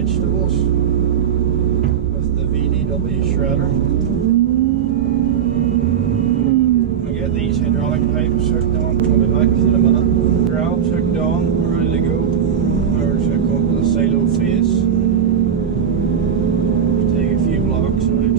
vegetables with the VDW shredder. I get these hydraulic pipes hooked on. I'll be back in a minute. Valves hooked on, we're ready to go. We're just going to go up to the silo face. Take a few blocks out.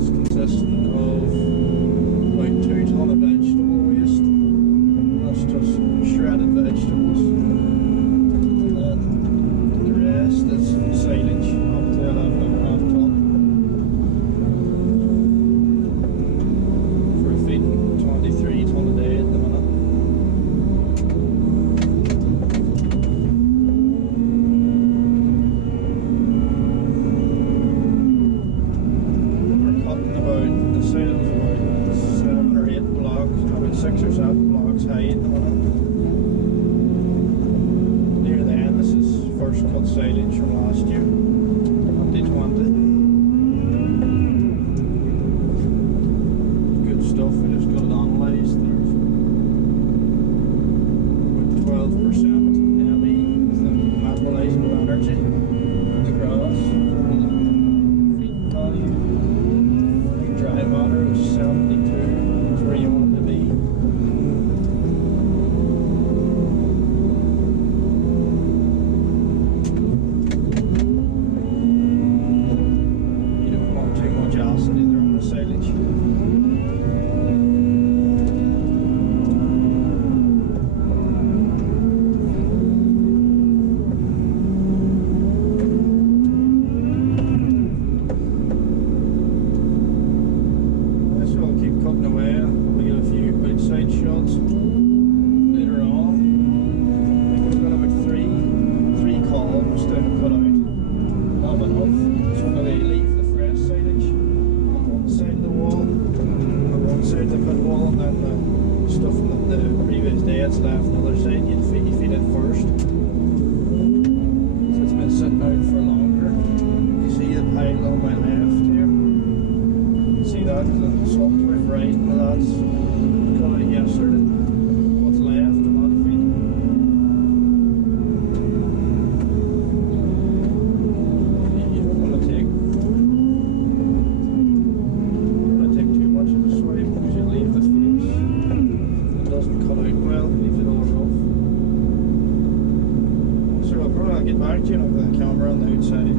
Consistent of about 2 ton of vegetable waste. That's just shredded vegetables. And then the rest is silage up to 11.5 ton for feeding 23 ton a day at the minute. Sales about 7 or 8 blocks, about 6 or 7 blocks high at the minute. Near the end, this is first cut silage from last year, 2020. Good stuff, we just got it analysed. There's about 12% ME, the metabolizable energy, the grass, the feeding value. Dry matter was 72, is where you want it to be. You don't want too much acid either on the silage. Cutting away, we get a few outside shots later on. I think we've got about three columns to cut out. Not enough, so I'm going to leave the fresh silage on one side of the wall, on one side of the pit wall, and then the stuff from the previous day it's left on the other side. You feed it first. So it's been sitting out for longer. You see the pile on my left here. See that, the salt went right, and that's cut out yesterday. What's left and not feed. You don't want to take too much of the swipe because you leave the face. It doesn't cut out well, it leaves it all rough. So I'll get back to you with the camera on the outside.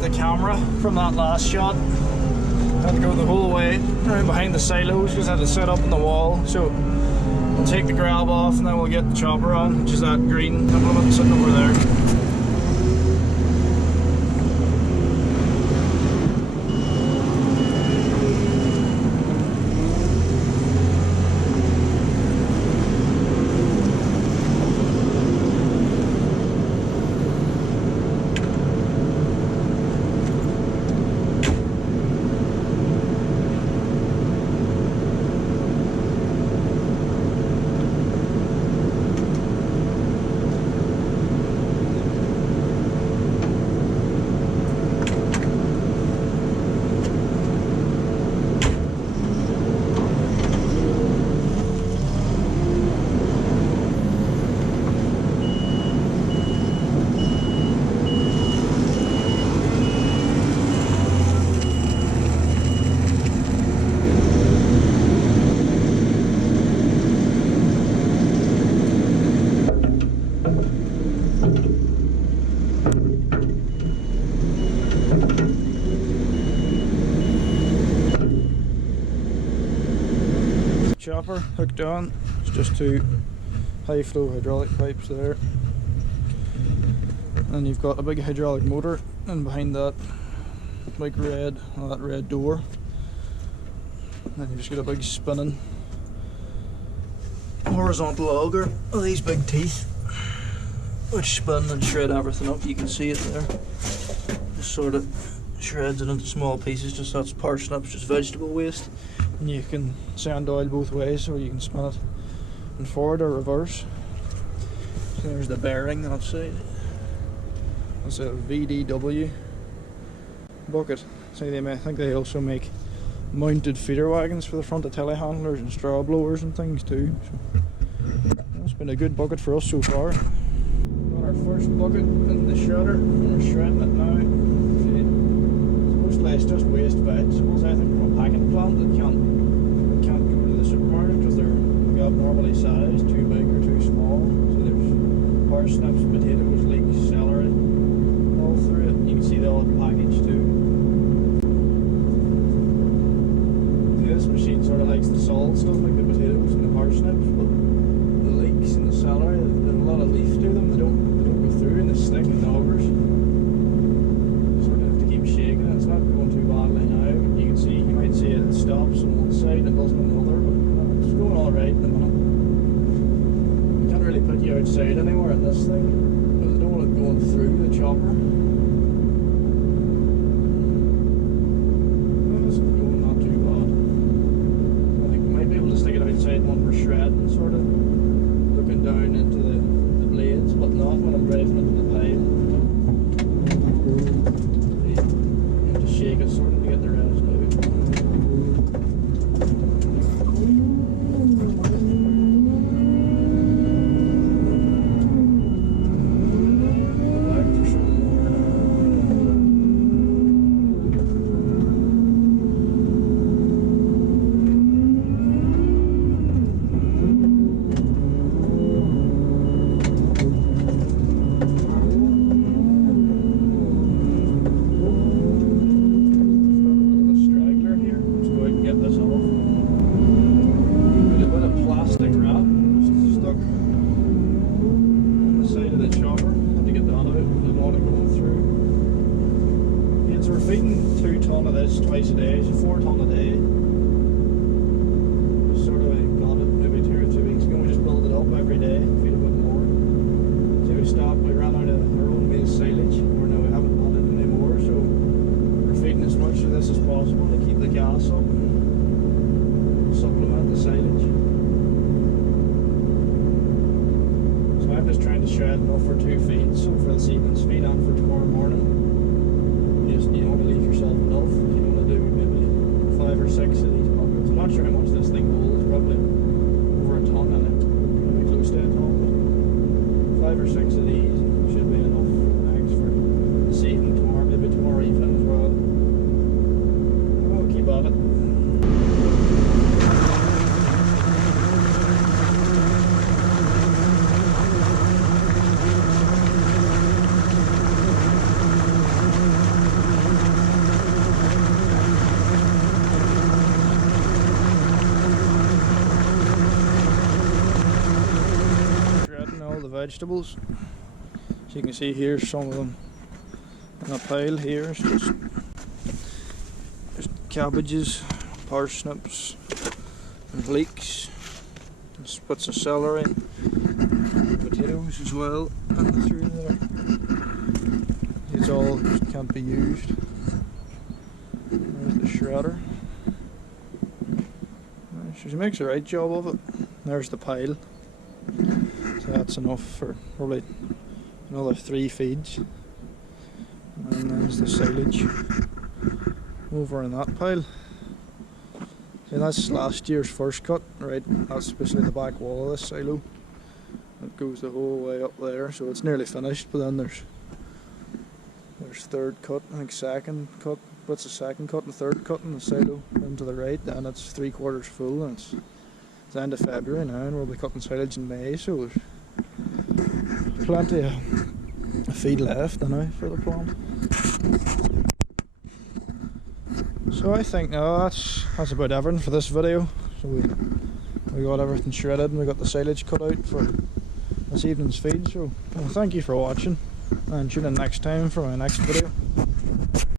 the camera from that last shot. Had to go the whole way around behind the silos because I had to set up on the wall. So we'll take the grab off and then we'll get the chopper on, which is that green implement sitting over there. Chopper hooked on. It's just two high flow hydraulic pipes there, and you've got a big hydraulic motor, and behind that big red, that red door, and then you just get a big spinning horizontal auger with these big teeth which spin and shred everything up. You can see it there, just sort of shreds it into small pieces. Just that's parsnips, just vegetable waste. And you can sand oil both ways, so you can spin it in forward or reverse. So there's the bearing outside. That's a VDW bucket. So I think they also make mounted feeder wagons for the front of telehandlers and straw blowers and things too. So it's been a good bucket for us so far. Got our first bucket in the shredder, and we're shredding it now. Mostly it's just waste vegetables, I think, from a packing plant that can't go to the supermarket because they're abnormally sized, too big or too small. So there's parsnips, potatoes, leeks, celery, all through it. You can see the old package too. This machine sort of likes the solid stuff like the potatoes and the parsnips, but the leeks and the celery, there's a lot of leaf to them. They don't go through, and they stick in augers. Shaking it. It's not going too badly now, but you can see, you might see it stops on one side and it doesn't on the other, but it's going alright in the minute. You can't really put you outside anymore in this thing because I don't want it going through the chopper. It's going not too bad. I think we might be able to stick it outside when we're shredding, sort of looking down into the blades, but not when I'm driving into the pile. Shake it sort of to get the rest out. Back for some more. Twice a day, so 4 ton a day. Just sort of got it maybe 2 or 3 weeks ago. We just build it up every day, feed a bit more. So we stopped, we ran out of our own meal silage, or no, we haven't done it anymore, so we're feeding as much of this as possible to keep the gas up and supplement the silage. So I'm just trying to shred enough for 2 feeds, so for this evening's feed and for tomorrow morning. You don't want to leave yourself enough. You want to do maybe 5 or 6 of these buckets. I'm not sure how much this thing holds, probably over a ton in it, maybe close to a ton, but 5 or 6 of these should be enough bags for this evening, tomorrow, maybe tomorrow evening as well. We'll keep at it. vegetables. So you can see here's some of them in a pile here. It's just cabbages, parsnips, and leeks, and splits of celery, potatoes as well, and through there. These all just can't be used. There's the shredder. She makes a right job of it. There's the pile. So that's enough for probably another 3 feeds. And there's the silage over in that pile. See, that's last year's first cut, right? That's basically the back wall of this silo. It goes the whole way up there, so it's nearly finished. But then there's third cut, I think second cut. What's the second cut and third cut in the silo into the right, and it's 3/4 full, and it's the end of February now, and we'll be cutting silage in May, so there's plenty of feed left now for the plant. So I think now that's about everything for this video. So we got everything shredded and we got the silage cut out for this evening's feed. So well, thank you for watching, and tune in next time for my next video.